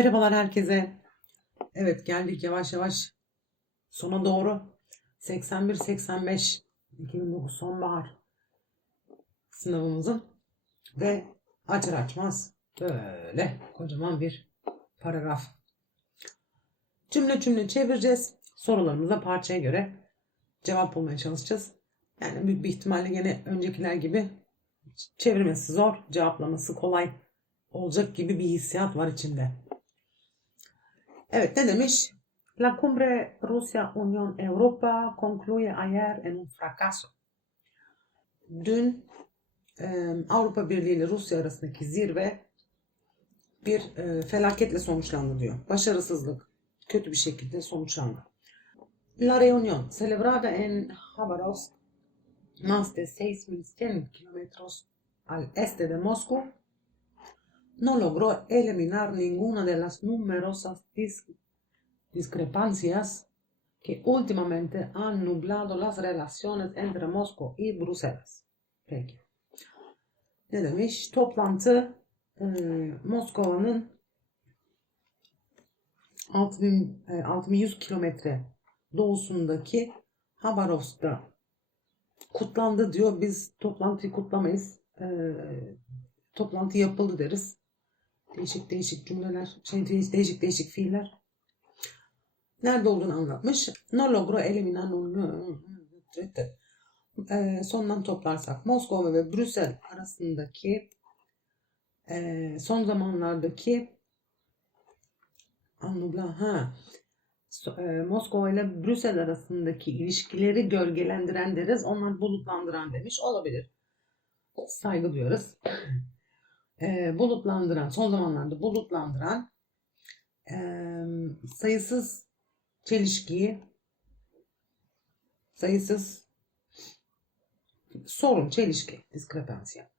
Merhabalar herkese. Evet geldik yavaş yavaş sona doğru. 81-85 2009 sonbahar sınavımızın ve açar açmaz böyle kocaman bir paragraf. Cümle cümle çevireceğiz. Sorularımıza parçaya göre cevap bulmaya çalışacağız. Yani büyük bir ihtimalle yine öncekiler gibi çevirmesi zor, cevaplaması kolay olacak gibi bir hissiyat var içinde. Evet ne demiş? La cumbre Rusia-Unión Europa concluye ayer en un fracaso. Dün e, Avrupa Birliği ile Rusya arasındaki zirve bir e, felaketle sonuçlandı diyor. Başarısızlık kötü bir şekilde sonuçlandı. La reunión celebrada en Habarovsk, más de 6.100 kilómetros al este de Moscú, no logró eliminar ninguna de las numerosas dis- discrepancias que últimamente han nublado las relaciones entre Moscú y Bruselas. Peki. Ne demiş? Toplantı e, Moskova'nın 6000, e, 6100 kilometre doğusundaki Habarovsk'ta kutlandı diyor. Biz toplantıyı kutlamayız. E, toplantı yapıldı deriz. Değişik değişik cümleler, şey değişik değişik, fiiller. Nerede olduğunu anlatmış. No logro eliminar e, sondan toplarsak Moskova ve Brüssel arasındaki e, son zamanlardaki anlubla ha e, Moskova ile Brüssel arasındaki ilişkileri gölgelendiren deriz. Onlar bulutlandıran demiş. Olabilir. Saygı duyarız. E, bulutlandıran, son zamanlarda bulutlandıran e, sayısız çelişkiyi, sayısız sorun, çelişki, diskrepansiya.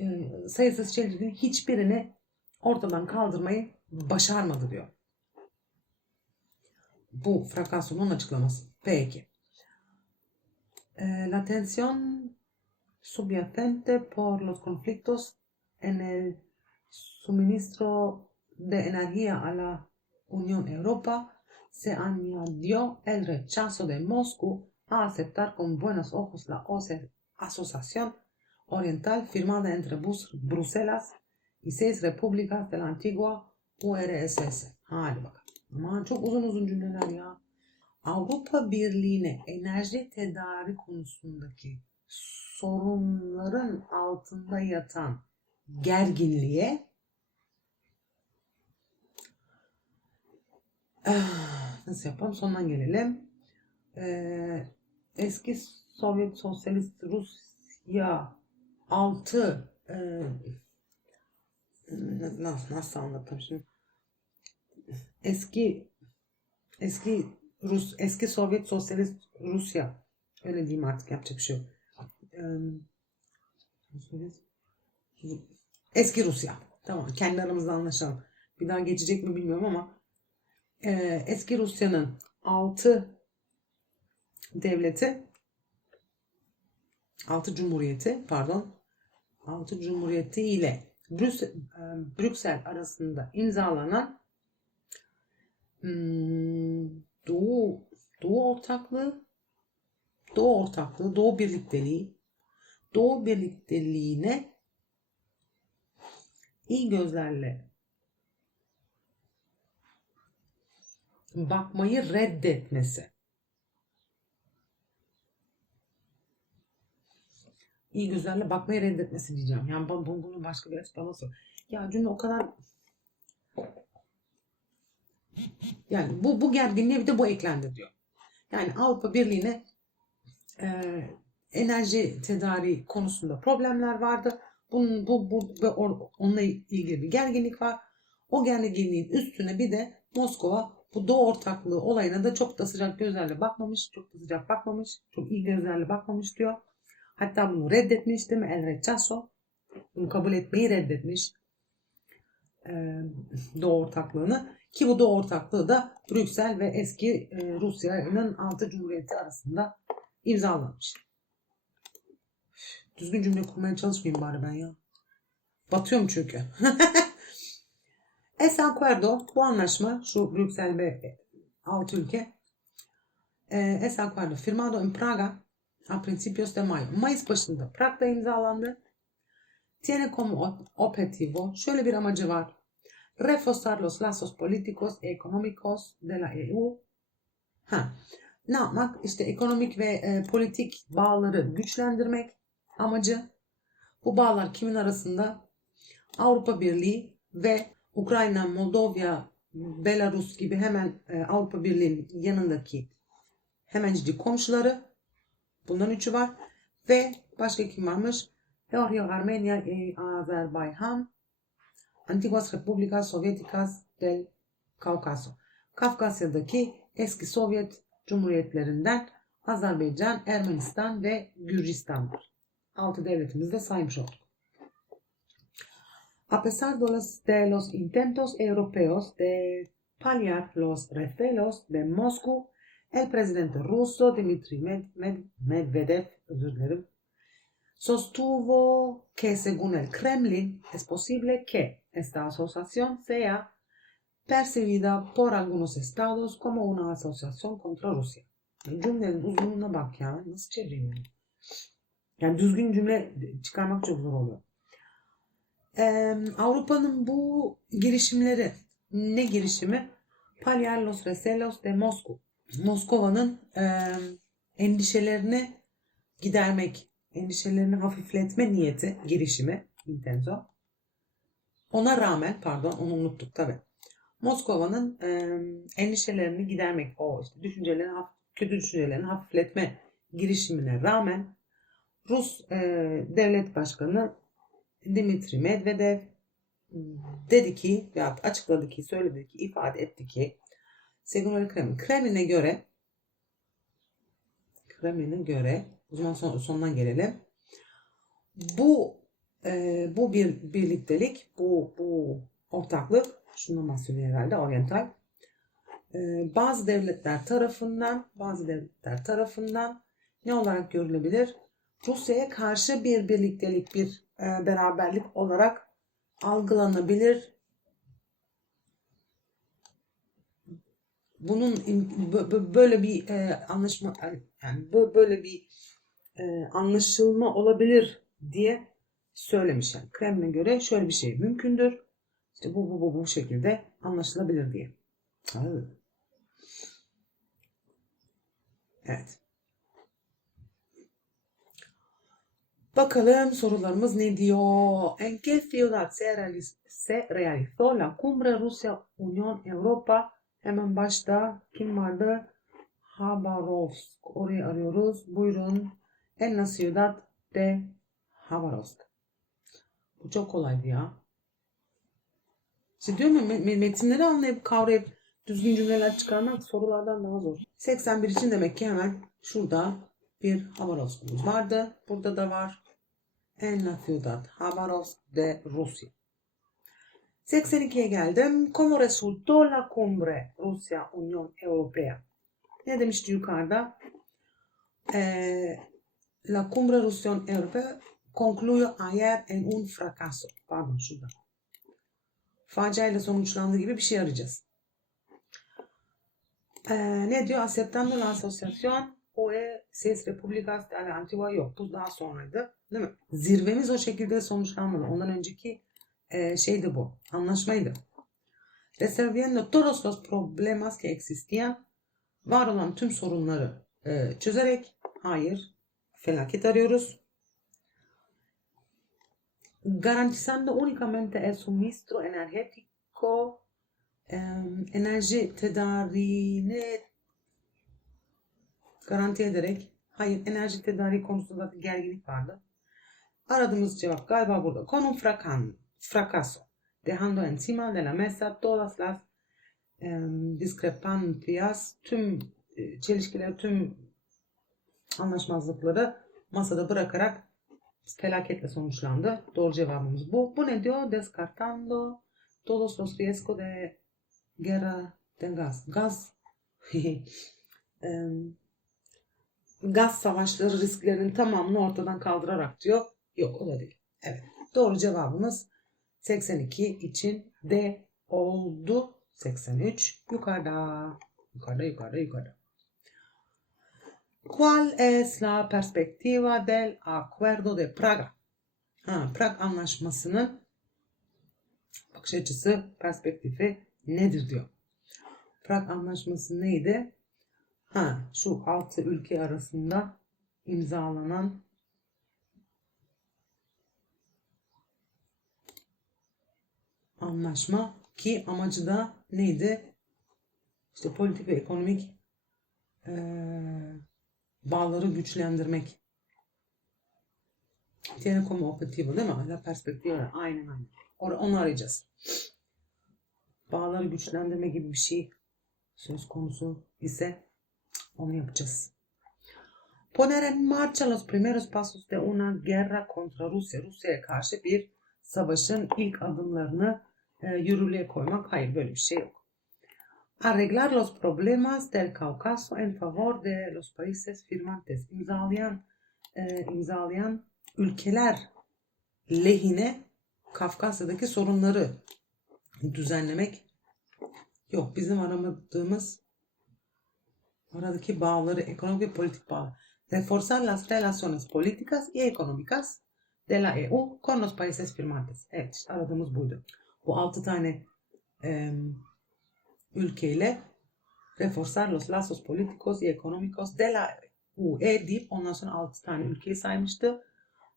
E, sayısız çelişkinin hiçbirini ortadan kaldırmayı başarmadı diyor. Bu frakasyonun açıklaması. Peki. E, la tensión subyacente por los conflictos en el suministro de energía a la Unión Europa se añadió el rechazo de Moscú a aceptar con buenos ojos la OCE Asociación Oriental firmada entre Bus- Bruselas y seis repúblicas de la antigua URSS. Hadi bakalım. Aman çok uzun uzun cümleler ya. Avrupa Birliği'ne enerji tedarik konusundaki sorunların altında yatan gerginliğe nasıl yapalım? Sondan gelelim. Ee, eski Sovyet Sosyalist Rusya 6 nasıl, nasıl anlatayım şimdi? Eski eski Rus eski Sovyet Sosyalist Rusya öyle diyeyim artık yapacak bir şey yok. Ee, Eski Rusya. Tamam kendi aramızda anlaşalım. Bir daha geçecek mi bilmiyorum ama e, eski Rusya'nın 6 devleti 6 cumhuriyeti pardon 6 cumhuriyeti ile e, Brüksel arasında imzalanan hmm, Doğu Doğu ortaklığı Doğu ortaklığı, Doğu birlikteliği Doğu birlikteliğine iyi gözlerle bakmayı reddetmesi. İyi gözlerle bakmayı reddetmesi diyeceğim. Yani bu- bu- bunun başka bir açıklaması yok. Ya cümle o kadar yani bu bu gerginliğe bir de bu eklendi diyor. Yani Avrupa Birliği'ne e, enerji tedariği konusunda problemler vardı. Bunun bu, bu ve or- onunla ilgili bir gerginlik var. O gerginliğin üstüne bir de Moskova bu Doğu ortaklığı olayına da çok da sıcak gözlerle bakmamış, çok da sıcak bakmamış, çok iyi gözlerle bakmamış diyor. Hatta bunu reddetmiş değil mi? El rechazo. Bunu kabul etmeyi reddetmiş. Ee, Doğu ortaklığını. Ki bu Doğu ortaklığı da Brüksel ve eski e, Rusya'nın altı cumhuriyeti arasında imzalanmış. Düzgün cümle kurmaya çalışmayayım bari ben ya. Batıyorum çünkü. Es acuerdo bu anlaşma şu Brüksel ve alt ülke eh, es acuerdo firmado en Praga a principios de mayo. Mayıs başında Prag'da imzalandı. Tiene como objetivo şöyle bir amacı var. Reforzar los lazos políticos y económicos de la EU. Ha, ne yapmak? İşte ekonomik ve e, politik bağları güçlendirmek amacı. Bu bağlar kimin arasında? Avrupa Birliği ve Ukrayna, Moldova, Belarus gibi hemen e, Avrupa Birliği'nin yanındaki hemencik komşuları. Bunların üçü var. Ve başka kim varmış? Georgia, Armenia, e, Azerbaycan, Antiguas Repúblicas Soviéticas del Kaukaso. Kafkasya'daki eski Sovyet Cumhuriyetlerinden Azerbaycan, Ermenistan ve Gürcistan var. Altı devletimizi de saymış olduk. A pesar de los, intentos europeos de paliar los recelos de Moscú, el presidente ruso Dmitry Med- Med- Medvedev sostuvo que según el Kremlin es posible que esta asociación sea percibida por algunos estados como una asociación contra Rusia. Yani düzgün cümle çıkarmak çok zor oluyor. Ee, Avrupa'nın bu girişimleri ne girişimi? Paliar los recelos de Moscú. Moskova'nın e, endişelerini gidermek, endişelerini hafifletme niyeti girişimi intento. Ona rağmen pardon onu unuttuk tabi. Moskova'nın e, endişelerini gidermek, o işte düşüncelerini, kötü düşüncelerini hafifletme girişimine rağmen Rus e, devlet başkanı Dimitri Medvedev dedi ki ya açıkladı ki söyledi ki ifade etti ki el Kremlin. Kremlin'e göre Kremlin'e göre o zaman son, sondan gelelim. Bu e, bu bir birliktelik, bu bu ortaklık, şundan bahsediyor herhalde oryantal. E, bazı devletler tarafından, bazı devletler tarafından ne olarak görülebilir? Rusya'ya karşı bir birliktelik, bir e, beraberlik olarak algılanabilir. Bunun böyle bir e, anlaşma yani bö- böyle bir e, anlaşılma olabilir diye söylemiş. Yani Kremlin'e göre şöyle bir şey mümkündür. İşte bu bu bu bu şekilde anlaşılabilir diye. Evet. Bakalım sorularımız ne diyor? En qué ciudad se, realiz- se realizó la cumbre Rusya Unión Europa? Hemen başta kim vardı? Habarovsk. Orayı arıyoruz. Buyurun. En la ciudad de Habarovsk. Bu çok kolaydı ya. İşte diyorum ya me- me- metinleri anlayıp kavrayıp düzgün cümleler çıkarmak sorulardan daha zor. 81 için demek ki hemen şurada bir Habarovsk'umuz vardı. Burada da var. En la ciudad Habarovsk de Rusya. 82'ye geldim. Como resultó la cumbre Rusya Unión Europea? Ne demişti yukarıda? Eh, la cumbre Rusya Europea concluyó ayer en un fracaso. Pardon şurada. Faciayla sonuçlandığı gibi bir şey arayacağız. Eh, ne diyor? Aceptando la asociación UE Ses Repúblicas de la Antigua yok. Bu daha sonraydı. Değil mi? Zirvemiz o şekilde sonuçlanmadı. Ondan önceki e, şeydi bu. Anlaşmaydı. Resolviendo todos los problemas que existían var olan tüm sorunları e, çözerek hayır felaket arıyoruz. Garantizando únicamente el suministro energético e, enerji tedariğini garanti ederek hayır enerji tedariği konusunda bir gerginlik vardı. Aradığımız cevap galiba burada. Con un fracan, fracaso. Dejando encima de la mesa todas las em, discrepancias, tüm e, çelişkileri, tüm anlaşmazlıkları masada bırakarak felaketle sonuçlandı. Doğru cevabımız bu. Bu ne diyor? Descartando todos los riesgos de guerra de gas. Gaz em, gaz savaşları risklerinin tamamını ortadan kaldırarak diyor. Yok o da değil. Evet. Doğru cevabımız 82 için D oldu. 83 yukarıda. Yukarıda yukarıda yukarıda. ¿Cuál es la perspectiva del Acuerdo de Praga? Ha, Prag Anlaşması'nın bakış açısı, perspektifi nedir diyor. Prag Anlaşması neydi? Ha, şu altı ülke arasında imzalanan anlaşma ki amacı da neydi? İşte politik ve ekonomik eee, bağları güçlendirmek. Tiene como objetivo değil mi? La perspectiva. Aynen aynen. Onu arayacağız. Bağları güçlendirme gibi bir şey söz konusu ise onu yapacağız. Poner en marcha los primeros pasos de una guerra contra Rusya. Rusya'ya karşı bir savaşın ilk adımlarını e, yürürlüğe koymak. Hayır böyle bir şey yok. Arreglar los problemas del Cáucaso en favor de los países firmantes. İmzalayan, e, imzalayan ülkeler lehine Kafkasya'daki sorunları düzenlemek yok. Bizim aramadığımız aradaki bağları, ekonomik ve politik bağ. Reforzar las relaciones políticas y económicas de la EU con los países firmantes. Evet işte aradığımız buydu. Bu altı tane em, ülkeyle reforzar los lazos políticos y económicos de la UE deyip ondan sonra altı tane ülkeyi saymıştı.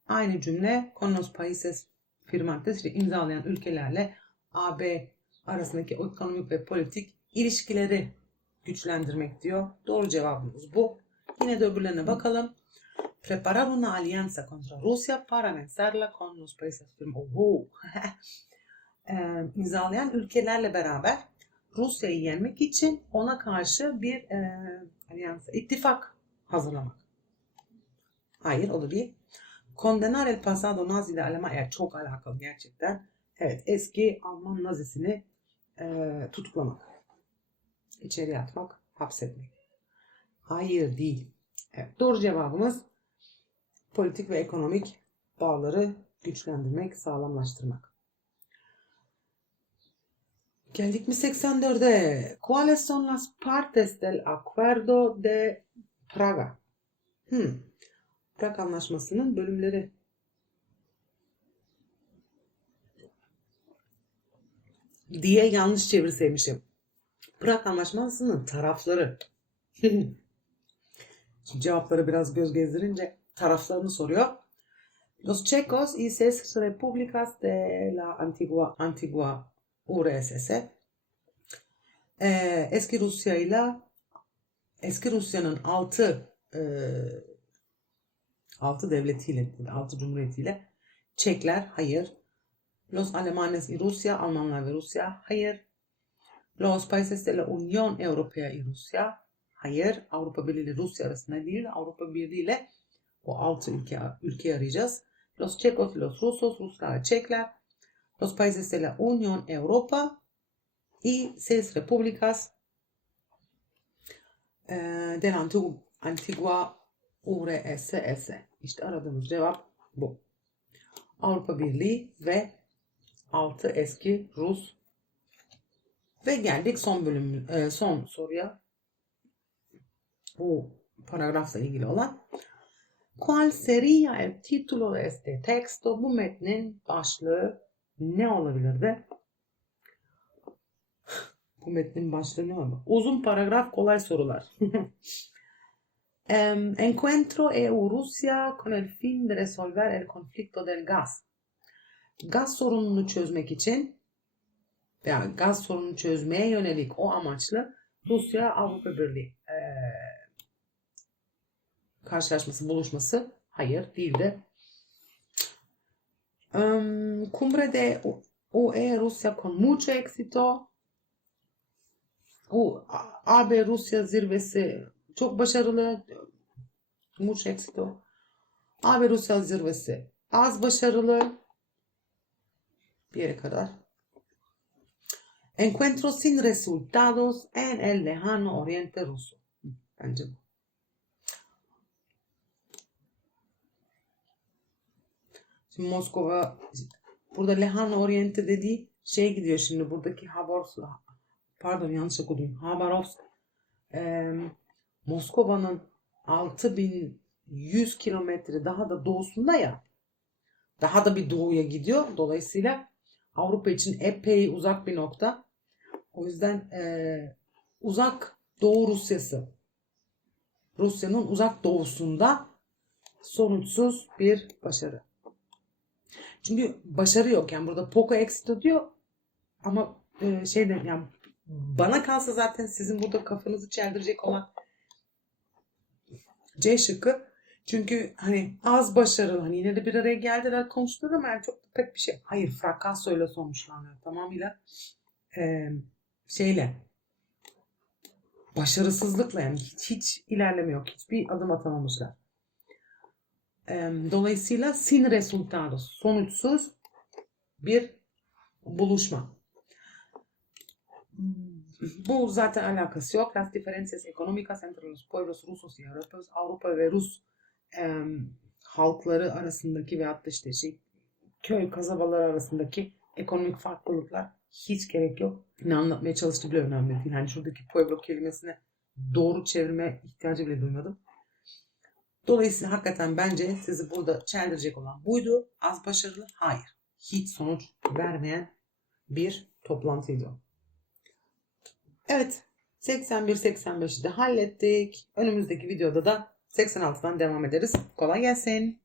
Aynı cümle con los países firmantes işte imzalayan ülkelerle AB arasındaki ekonomik ve politik ilişkileri güçlendirmek diyor. Doğru cevabımız bu. Yine de öbürlerine bakalım. Preparar una alianza contra Rusia para vencerla con los países. Oho. Eee, imzalayan ülkelerle beraber Rusya'yı yenmek için ona karşı bir e, alyansa, ittifak hazırlamak. Hayır o da değil. Condenar el pasado nazi de Almanya çok alakalı gerçekten. Evet eski Alman nazisini e, tutuklamak. İçeriye atmak, hapsetmek. Hayır değil. Evet, doğru cevabımız politik ve ekonomik bağları güçlendirmek, sağlamlaştırmak. Geldik mi 84'e? ¿Cuáles son las partes del Acuerdo de Praga? Hmm. Prag Anlaşması'nın bölümleri. Diye yanlış çevirseymişim. Prag Anlaşması'nın tarafları. Şimdi cevapları biraz göz gezdirince taraflarını soruyor. Los checos y ses repúblicas de la antigua, antigua URSS. Ee, eski Rusya ile eski Rusya'nın altı e, altı devletiyle, altı cumhuriyetiyle Çekler hayır. Los Alemanes y Rusya, Almanlar ve Rusya hayır. Los países de la Unión Europea y Rusya hayır. Avrupa Birliği ile Rusya arasında değil, Avrupa Birliği ile o altı ülke, ülke arayacağız. Los Checos, los Rusos, Ruslar, Çekler. Los países de la Unión Europa y seis repúblicas eh, de la antigua, antigua URSS. İşte aradığımız cevap bu. Avrupa Birliği ve 6 eski Rus ve geldik son bölüm e, son soruya. Bu paragrafla ilgili olan. ¿Cuál sería el título de este texto? Bu metnin başlığı ne olabilirdi? Bu metnin başlığı ne olabilir? Uzun paragraf kolay sorular. Em, encuentro EU-Rusya con el fin de resolver el conflicto del gas. Gaz sorununu çözmek için veya gaz sorununu çözmeye yönelik o amaçlı Rusya Avrupa Birliği eee, karşılaşması, buluşması hayır değildi. Em, cumbre de UE Rusya con mucho éxito. U AB Rusya zirvesi çok başarılı. Mucho éxito. AB Rusya zirvesi az başarılı. Bir yere kadar. Encuentro sin resultados en el lejano oriente ruso. Şimdi Moskova burada lejano oriente dediği şey gidiyor şimdi buradaki Haborovsk pardon yanlış okudum. Habarovsk e, Moskova'nın 6100 kilometre daha da doğusunda ya daha da bir doğuya gidiyor. Dolayısıyla Avrupa için epey uzak bir nokta. O yüzden e, uzak Doğu Rusyası Rusya'nın uzak doğusunda sonuçsuz bir başarı. Çünkü başarı yok yani burada poco exito diyor ama e, şey de yani bana kalsa zaten sizin burada kafanızı çeldirecek olan C şıkkı çünkü hani az başarılı hani yine de bir araya geldiler konuştular ama yani çok pek bir şey. Hayır fracasso ile sonuçlanıyor tamamıyla e, şeyle başarısızlıkla yani hiç, hiç ilerleme yok. Hiçbir adım atamamışlar. Dolayısıyla sin resultado sonuçsuz bir buluşma. Bu zaten alakası yok. Las diferencias económicas entre los pueblos rusos y europeos, Avrupa ve Rus e, halkları arasındaki veyahut da işte şey, köy kasabalar arasındaki ekonomik farklılıklar hiç gerek yok. Ne anlatmaya çalıştığı bile önemli değil. Yani şuradaki pueblo kelimesini doğru çevirme ihtiyacı bile duymadım. Dolayısıyla hakikaten bence sizi burada çeldirecek olan buydu. Az başarılı? Hayır. Hiç sonuç vermeyen bir toplantıydı. Evet. 81-85'i de hallettik. Önümüzdeki videoda da 86'dan devam ederiz. Kolay gelsin.